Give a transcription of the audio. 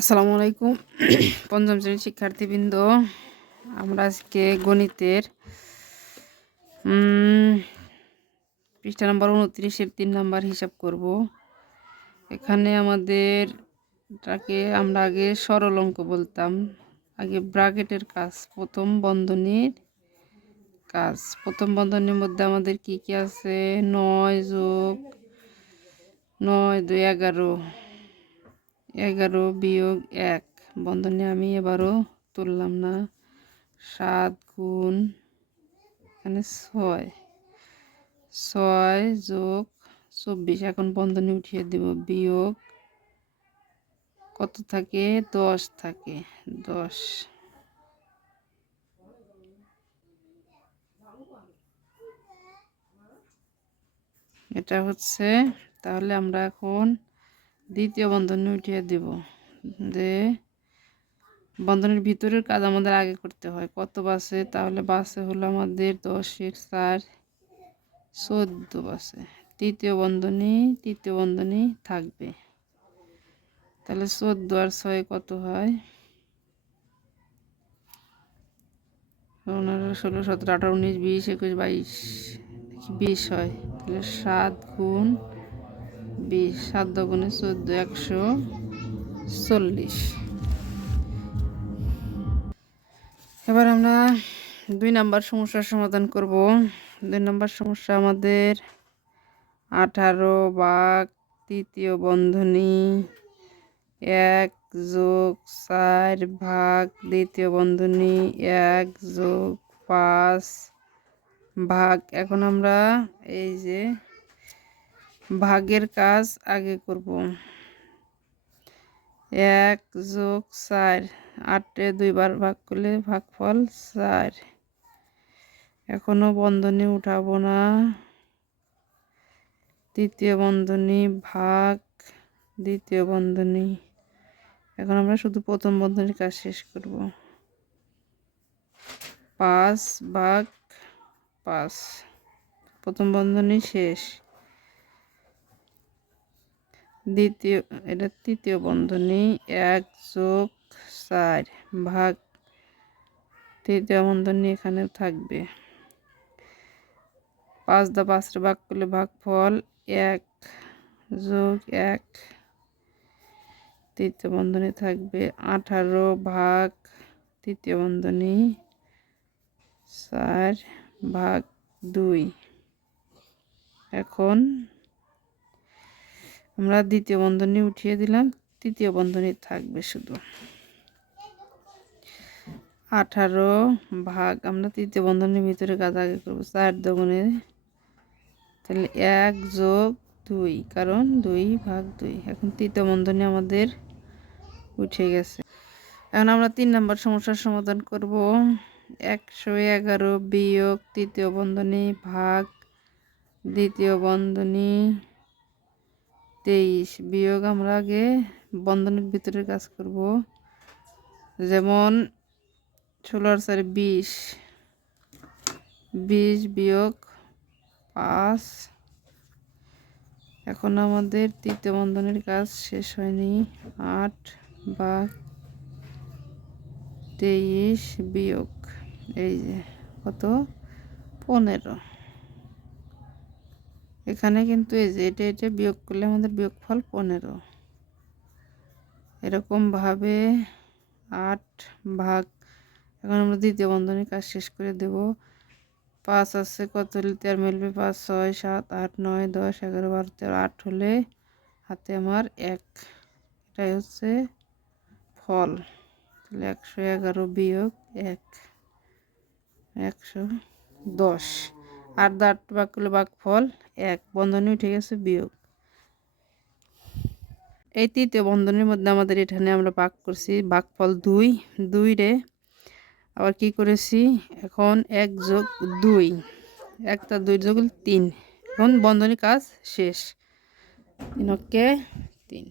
আসসালামু আলাইকুম। পঞ্চম শ্রেণির শিক্ষার্থীবৃন্দ, আমরা আজকে গণিতের পৃষ্ঠা নাম্বার উনত্রিশের তিন নাম্বার হিসাব করব। এখানে আমাদের তাকে আমরা আগে সরল অঙ্ক বলতাম। আগে ব্রাকেটের কাজ, প্রথম বন্ধনীর কাজ। প্রথম বন্ধনীর মধ্যে আমাদের কি কি আছে? নয় যোগ নয় দুই এগারো। এগারো বিয়োগ এক। বন্ধনে আমি এবারও তুললাম না। সাত গুণ এখানে ছয়। ছয় যোগ চব্বিশ। এখন বন্ধনে উঠিয়ে দেব। বিয়োগ কত থাকে? দশ থাকে। দশ। এটা হচ্ছে, তাহলে আমরা এখন দ্বিতীয় বন্ধনী উঠিয়ে দেব। যে বন্ধনের ভিতরের কাজ আমাদের আগে করতে হয়। কত বাসে? তাহলে বাসে হলো আমাদের দশের চার, চোদ্দ বাসে। তৃতীয় বন্ধনী তৃতীয় বন্ধনী থাকবে। তাহলে চোদ্দ আর ছয় কত হয়? পনেরো, ষোলো, সতেরো, আঠারো, উনিশ, বিশ, একুশ, বাইশ। বিশ হয়। তাহলে সাত গুণ বিশ, সাত দগুণে চোদ্দ, একশো চল্লিশ। এবার আমরা দুই নাম্বার সমস্যার সমাধান করব। দুই নাম্বার সমস্যা আমাদের আঠারো বাঘ তৃতীয় বন্ধনী এক যোগ চার ভাগ দ্বিতীয় বন্ধনী এক যোগ পাঁচ ভাগ। এখন আমরা এই যে ভাগের কাজ আগে করব। এক যোগ চার, আটে দুইবার ভাগ করলে ভাগফল চার। এখনও বন্ধনী উঠাবো না। তৃতীয় বন্ধনী ভাগ, দ্বিতীয় বন্ধনী। এখন আমরা শুধু প্রথম বন্ধনীর কাজ শেষ করব। পাঁচ ভাগ পাঁচ। প্রথম বন্ধনী শেষ। দ্বিতীয়, এটা তৃতীয় বন্ধনী, এক যোগ চার ভাগ তৃতীয় বন্ধনী এখানে থাকবে। পাঁচ দা পাঁচটা ভাগ করলে ভাগ ফল এক যোগ এক তৃতীয় বন্ধনী থাকবে। আঠারো ভাগ তৃতীয় বন্ধনী চার ভাগ দুই। এখন আমরা দ্বিতীয় বন্ধনী উঠিয়ে দিলাম। তৃতীয় বন্ধনী থাকবে শুধু। আঠারো ভাগ, আমরা তৃতীয় বন্ধনীর ভিতরে কাজ আগে করব। চার দগুণে, তাহলে এক যোগ দুই, কারণ দুই ভাগ দুই। এখন তৃতীয় বন্ধনী আমাদের উঠে গেছে। এখন আমরা তিন নম্বর সমস্যার সমাধান করব। একশো এগারো বিয়োগ তৃতীয় বন্ধনী ভাগ, দ্বিতীয় বন্ধনী তেইশ, বিয়োগ আমরা আগে বন্ধনের ভিতরে কাজ করব। যেমন ষোলো আর চারে বিশ বিশ বিয়োগ পাঁচ। এখন আমাদের তৃতীয় বন্ধনের কাজ শেষ হয়নি। আট বা তেইশ বিয়োগ, এই যে কত? পনেরো। এখানে কিন্তু এই যে এটা এটা বিয়োগ করলে আমাদের বিয়োগফল পনেরো। এরকমভাবে আট ভাগ, এখন আমরা দ্বিতীয় বন্ধনীর কাজ শেষ করে দেব। পাঁচ আছে কত হলে তেরো মিলবে? পাঁচ, ছয়, সাত, আট, নয়, দশ, এগারো, বারো, তেরো, আট হলে হাতে আমার এক। এটাই হচ্ছে ফল। তাহলে একশো এগারো বিয়োগ এক, একশো দশ। আর দাঁত বাক করলে বাক ফল এক বন্ধনী উঠে গেছে বিয়োগ। এই তৃতীয় বন্ধনীর মধ্যে আমাদের এখানে আমরা বাক করছি বাক ফল দুই দুই রে। আবার কি করেছি? এখন এক যোগ দুই, একটা দুই যোগ তিন। এখন বন্ধনী কাজ শেষ। তিনকে তিন।